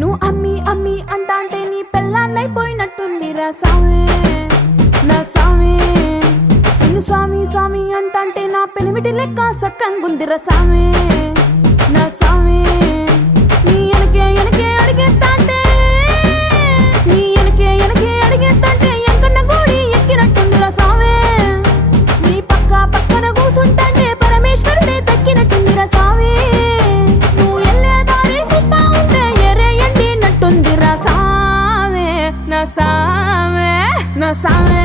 నువ్వు అమ్మి అమ్మి అంటాంటే నీ పెళ్ళాన్నైపోయినట్టుందిరా సామే నా సామే. నిన్ను స్వామి స్వామి అంటాంటే నా పెనిమిటి లెక్క సక్కంగుందిరా సామే నా సామే. నీ ఎనకే ఎనకే అడిగేస్తాంటే నీ ఎనకే ఎనకే అడిగేస్తాంటే ఎంకన్న గూడి ఎక్కినట్టుందిరా సామే. నీ పక్క పక్కన కూసుంటాంటే పరమేశ్వరుడే దక్కినట్టుందిరా సామే. నువ్వు ఎల్లే దారి సుత్తా ఉంటే ఎరే ఎండినట్టుందిరా సామే నా సామే నా సామే.